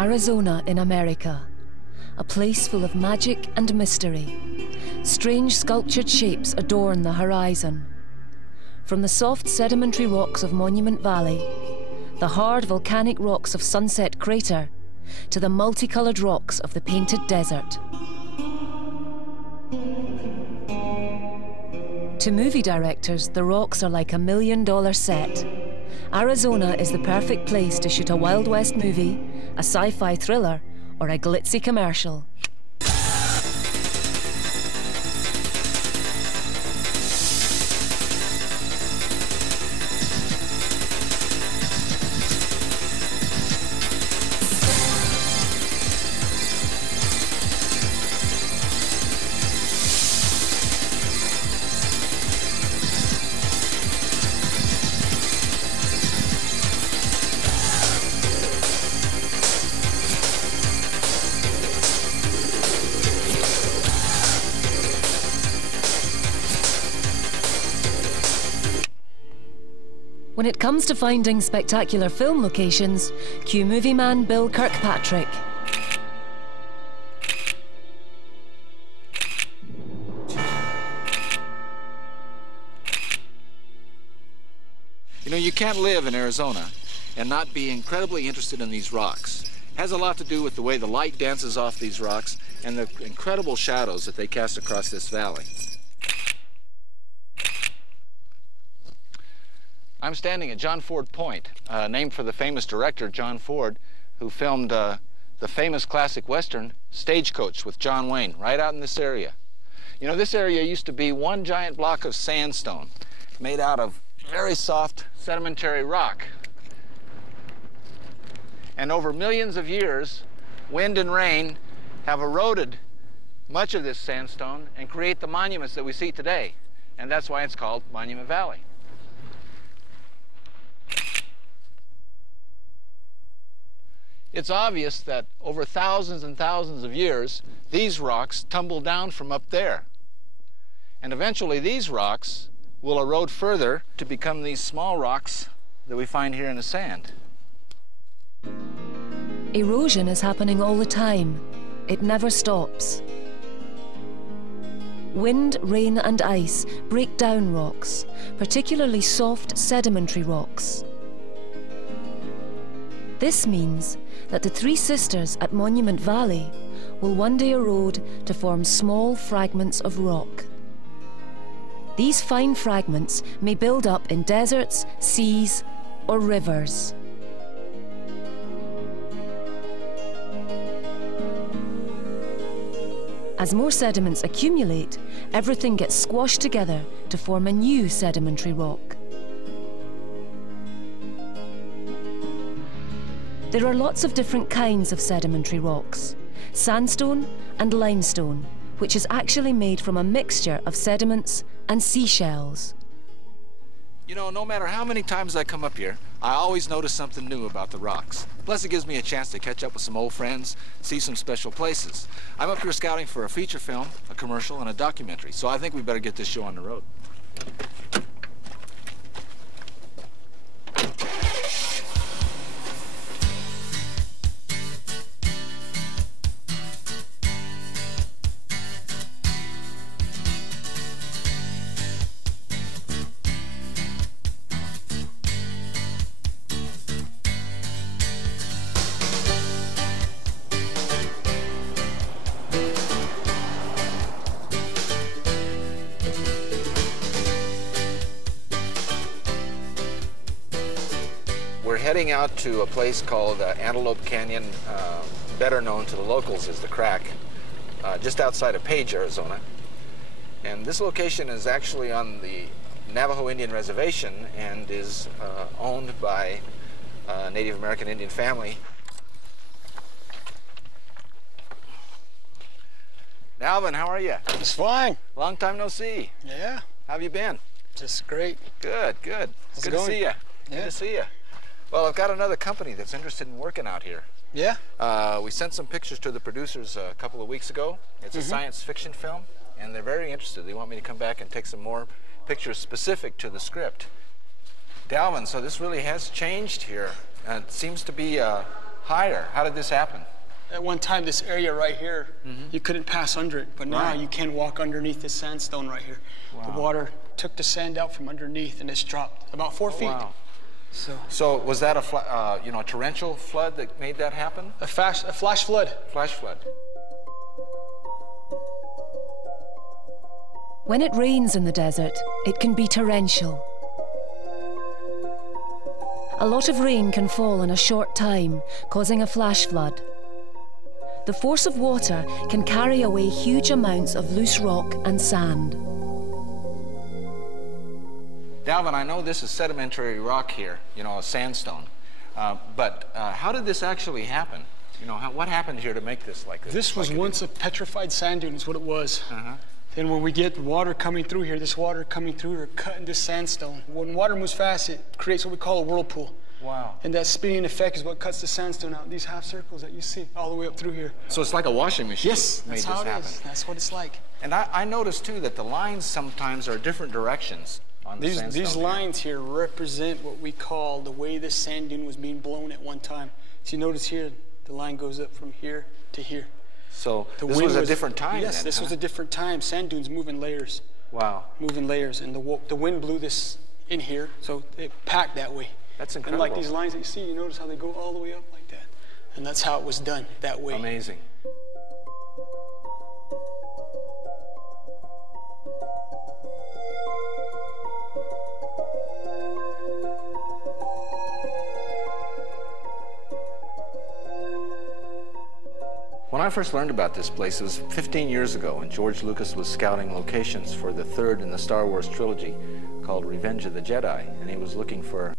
Arizona in America, a place full of magic and mystery. Strange sculptured shapes adorn the horizon. From the soft sedimentary rocks of Monument Valley, the hard volcanic rocks of Sunset Crater, to the multicolored rocks of the Painted Desert. To movie directors, the rocks are like $1 million set. Arizona is the perfect place to shoot a Wild West movie, a sci-fi thriller, or a glitzy commercial. When it comes to finding spectacular film locations, cue movie man Bill Kirkpatrick. You know, you can't live in Arizona and not be incredibly interested in these rocks. It has a lot to do with the way the light dances off these rocks and the incredible shadows that they cast across this valley. I'm standing at John Ford Point, named for the famous director John Ford, who filmed the famous classic Western Stagecoach with John Wayne, right out in this area. You know, this area used to be one giant block of sandstone made out of very soft sedimentary rock. And over millions of years, wind and rain have eroded much of this sandstone and create the monuments that we see today. And that's why it's called Monument Valley. It's obvious that over thousands and thousands of years, these rocks tumble down from up there. And eventually these rocks will erode further to become these small rocks that we find here in the sand. Erosion is happening all the time. It never stops. Wind, rain, and ice break down rocks, particularly soft sedimentary rocks. This means that the Three Sisters at Monument Valley will one day erode to form small fragments of rock. These fine fragments may build up in deserts, seas, or rivers. As more sediments accumulate, everything gets squashed together to form a new sedimentary rock. There are lots of different kinds of sedimentary rocks: sandstone and limestone, which is actually made from a mixture of sediments and seashells. You know, no matter how many times I come up here, I always notice something new about the rocks. Plus, it gives me a chance to catch up with some old friends, see some special places. I'm up here scouting for a feature film, a commercial, and a documentary, so I think we better get this show on the road. We're heading out to a place called Antelope Canyon, better known to the locals as the Crack, just outside of Page, Arizona. And this location is actually on the Navajo Indian Reservation and is owned by a Native American Indian family. Alvin, how are you? It's fine. Long time no see. Yeah. How have you been? Just great. Good, good. How's Good it to see you. Yeah. Good to see you. Well, I've got another company that's interested in working out here. Yeah? We sent some pictures to the producers a couple of weeks ago. It's a science fiction film, and they're very interested. They want me to come back and take some more pictures specific to the script. Dalvin, so this really has changed here. It seems to be Higher. How did this happen? At one time, this area right here, you couldn't pass under it, but now you can walk underneath this sandstone right here. Wow. The water took the sand out from underneath, and it's dropped about 4 feet. Wow. So was that a torrential flood that made that happen? A flash flood. Flash flood. When it rains in the desert, it can be torrential. A lot of rain can fall in a short time, causing a flash flood. The force of water can carry away huge amounts of loose rock and sand. Dalvin, I know this is sedimentary rock here, a sandstone. But how did this actually happen? What happened here to make this like this? This was once a petrified sand dune is what it was. Then when we get water coming through here, this water coming through here, cutting this sandstone. When water moves fast, it creates what we call a whirlpool. Wow. And that spinning effect is what cuts the sandstone out. These half circles that you see all the way up through here. So it's like a washing machine. Yes, that's how it is. That's what it's like. And I noticed too that the lines sometimes are different directions on the sandstone. These lines here represent what we call the way this sand dune was being blown at one time. So you notice here, the line goes up from here to here. So this was a different time. Yes, this was a different time. Sand dunes move in layers. Wow. Move in layers, and the wind blew this in here, so it packed that way. That's incredible. And like these lines that you see, you notice how they go all the way up like that. And that's how it was done, that way. Amazing. When I first learned about this place, it was 15 years ago, and George Lucas was scouting locations for the third in the Star Wars trilogy called Revenge of the Jedi, and he was looking for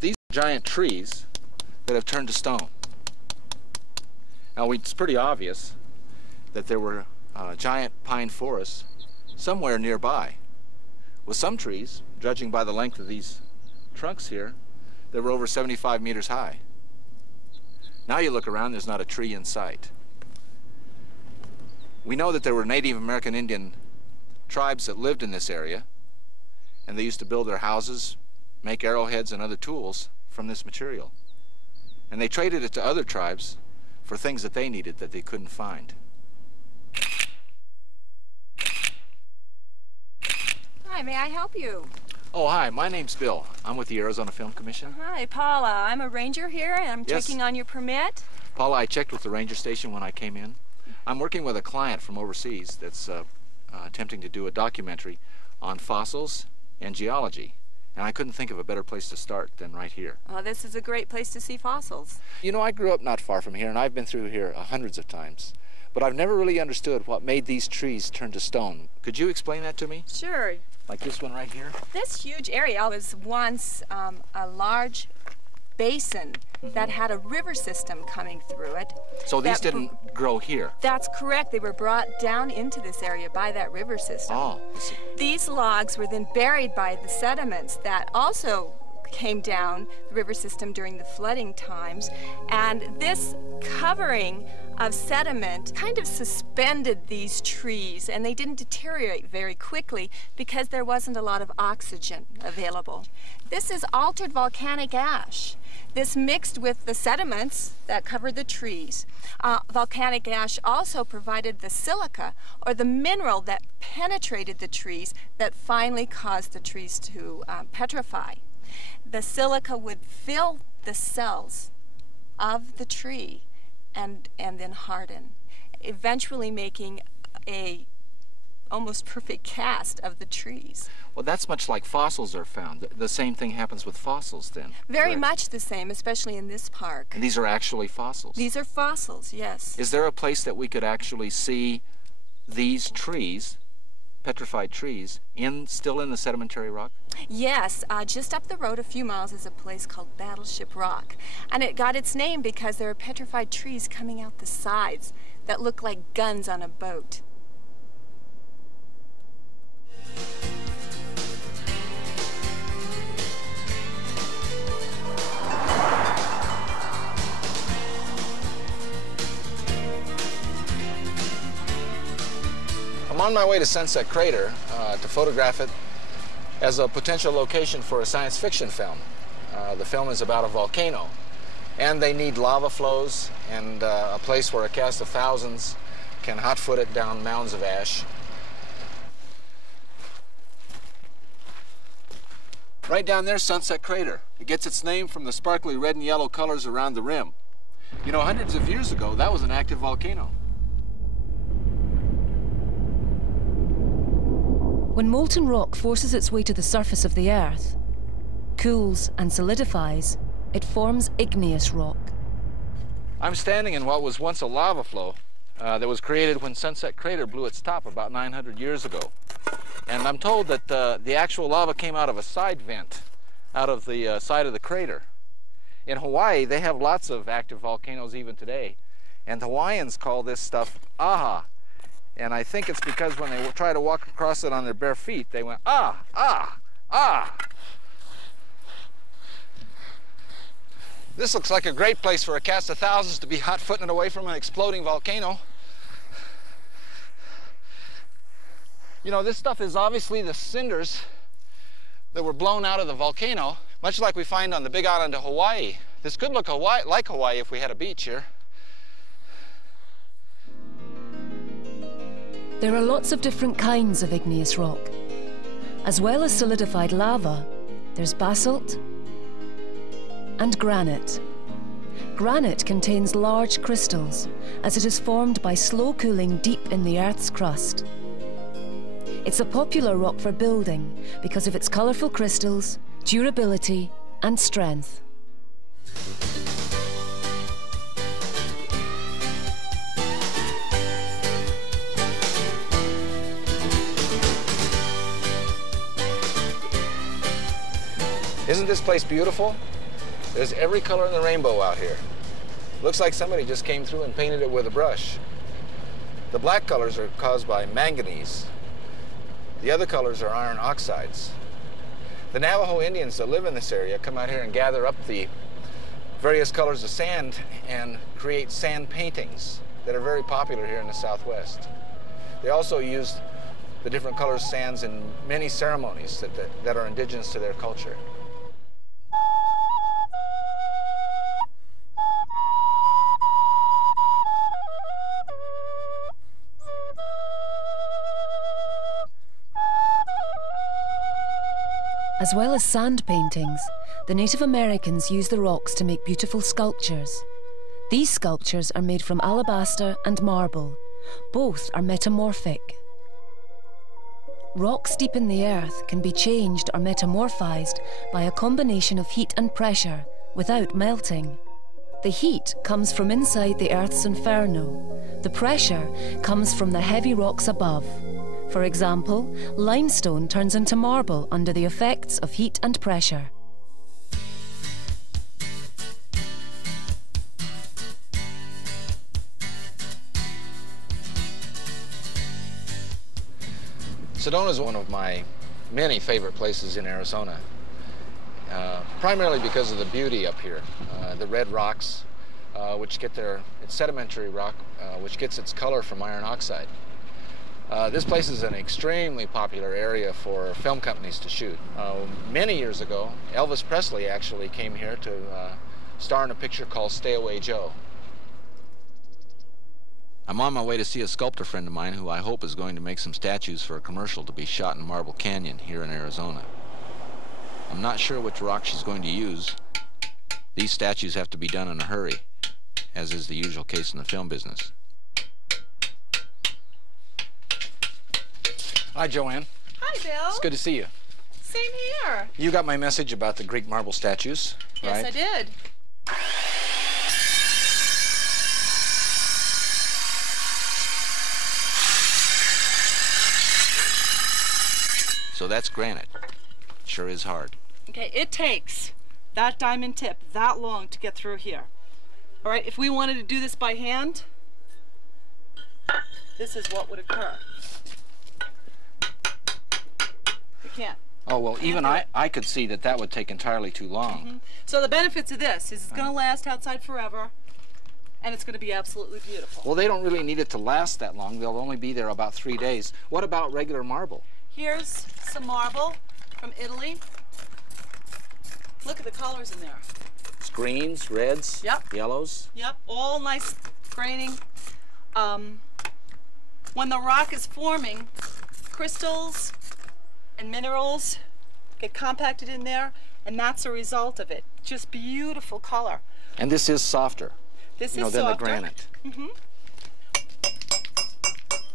these giant trees that have turned to stone. Now, it's pretty obvious that there were giant pine forests somewhere nearby, with some trees, judging by the length of these trunks here, that were over 75 meters high. Now you look around, there's not a tree in sight. We know that there were Native American Indian tribes that lived in this area, and they used to build their houses, make arrowheads and other tools from this material. And they traded it to other tribes for things that they needed that they couldn't find. Hi, may I help you? Oh, hi, my name's Bill. I'm with the Arizona Film Commission. Hi, Paula. I'm a ranger here, and I'm checking on your permit. Paula, I checked with the ranger station when I came in. I'm working with a client from overseas that's attempting to do a documentary on fossils and geology. And I couldn't think of a better place to start than right here. This is a great place to see fossils. I grew up not far from here, and I've been through here hundreds of times. But I've never really understood what made these trees turn to stone. Could you explain that to me? Sure. Like this one right here? This huge area was once a large basin that had a river system coming through it. So these didn't grow here? That's correct. They were brought down into this area by that river system. Oh, I see. These logs were then buried by the sediments that also came down the river system during the flooding times. And this covering of sediment kind of suspended these trees, and they didn't deteriorate very quickly because there wasn't a lot of oxygen available. This is altered volcanic ash. This mixed with the sediments that covered the trees. Volcanic ash also provided the silica, or the mineral that penetrated the trees that finally caused the trees to petrify. The silica would fill the cells of the tree and then harden, eventually making a almost perfect cast of the trees. Well, that's much like fossils are found. The same thing happens with fossils then. Very correct? much the same, especially in this park. And these are actually fossils. These are fossils, yes. Is there a place that we could actually see these trees, petrified trees, still in the sedimentary rock? Yes, just up the road a few miles is a place called Battleship Rock. And it got its name because there are petrified trees coming out the sides that look like guns on a boat. I'm on my way to Sunset Crater to photograph it as a potential location for a science fiction film. The film is about a volcano, and they need lava flows and a place where a cast of thousands can hot-foot it down mounds of ash. Right down there, Sunset Crater. It gets its name from the sparkly red and yellow colors around the rim. You know, hundreds of years ago, that was an active volcano. When molten rock forces its way to the surface of the Earth, cools and solidifies, it forms igneous rock. I'm standing in what was once a lava flow that was created when Sunset Crater blew its top about 900 years ago. And I'm told that the actual lava came out of a side vent, out of the side of the crater. In Hawaii, they have lots of active volcanoes even today, and Hawaiians call this stuff aha. And I think it's because when they try to walk across it on their bare feet, they went, ah, ah, ah. This looks like a great place for a cast of thousands to be hot-footing away from an exploding volcano. You know, this stuff is obviously the cinders that were blown out of the volcano, much like we find on the big island of Hawaii. This could look like Hawaii if we had a beach here. There are lots of different kinds of igneous rock. As well as solidified lava, there's basalt and granite. Granite contains large crystals, as it is formed by slow cooling deep in the Earth's crust. It's a popular rock for building because of its colourful crystals, durability, and strength. Isn't this place beautiful? There's every color in the rainbow out here. Looks like somebody just came through and painted it with a brush. The black colors are caused by manganese. The other colors are iron oxides. The Navajo Indians that live in this area come out here and gather up the various colors of sand and create sand paintings that are very popular here in the Southwest. They also use the different colors of sands in many ceremonies that are indigenous to their culture. As well as sand paintings, the Native Americans use the rocks to make beautiful sculptures. These sculptures are made from alabaster and marble. Both are metamorphic. Rocks deep in the earth can be changed or metamorphized by a combination of heat and pressure without melting. The heat comes from inside the Earth's inferno. The pressure comes from the heavy rocks above. For example, limestone turns into marble under the effects of heat and pressure. Sedona is one of my many favorite places in Arizona, primarily because of the beauty up here. The red rocks, which get it's sedimentary rock, which gets its color from iron oxide. This place is an extremely popular area for film companies to shoot. Many years ago, Elvis Presley actually came here to star in a picture called Stay Away Joe. I'm on my way to see a sculptor friend of mine who I hope is going to make some statues for a commercial to be shot in Marble Canyon here in Arizona. I'm not sure which rock she's going to use. These statues have to be done in a hurry, as is the usual case in the film business. Hi, Joanne. Hi, Bill. It's good to see you. Same here. You got my message about the Greek marble statues, right? Yes, I did. So that's granite. Sure is hard. Okay, it takes that diamond tip that long to get through here. All right, if we wanted to do this by hand, this is what would occur. We can't. Oh, well, even I could see that that would take entirely too long. So the benefits of this is it's going to last outside forever, and it's going to be absolutely beautiful. Well, they don't really need it to last that long. They'll only be there about 3 days. What about regular marble? Here's some marble from Italy. Look at the colors in there. It's greens, reds, Yep. yellows. Yep, all nice graining. When the rock is forming, crystals and minerals get compacted in there, and that's a result of it. Just beautiful color. And this is softer, This is than softer. the granite.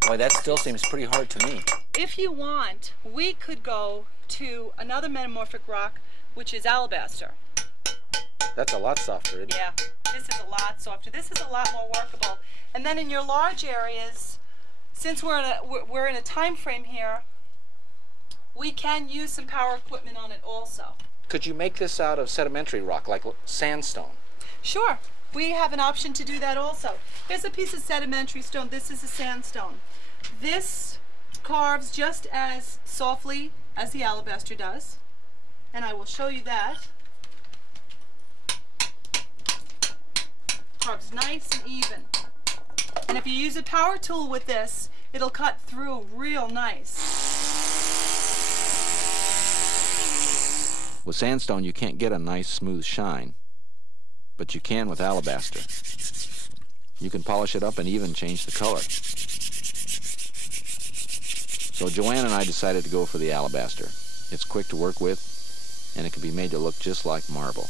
Boy, that still seems pretty hard to me. If you want, we could go to another metamorphic rock, which is alabaster. That's a lot softer, isn't it? Yeah, this is a lot softer. This is a lot more workable. And then in your large areas, since we're in a time frame here, we can use some power equipment on it also. Could you make this out of sedimentary rock, like sandstone? Sure, we have an option to do that also. Here's a piece of sedimentary stone. This is a sandstone. This carves just as softly as the alabaster does, and I will show you that. Carves nice and even. And if you use a power tool with this, it'll cut through real nice. With sandstone, you can't get a nice, smooth shine, but you can with alabaster. You can polish it up and even change the color. So Joanne and I decided to go for the alabaster. It's quick to work with, and it can be made to look just like marble.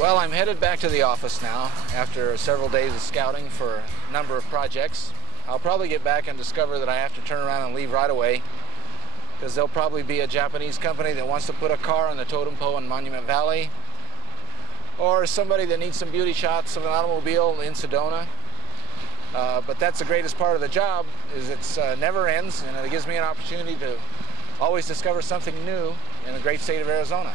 Well, I'm headed back to the office now after several days of scouting for a number of projects. I'll probably get back and discover that I have to turn around and leave right away, because there'll probably be a Japanese company that wants to put a car on the totem pole in Monument Valley, or somebody that needs some beauty shots of an automobile in Sedona. But that's the greatest part of the job, is it's never ends, and it gives me an opportunity to always discover something new in the great state of Arizona.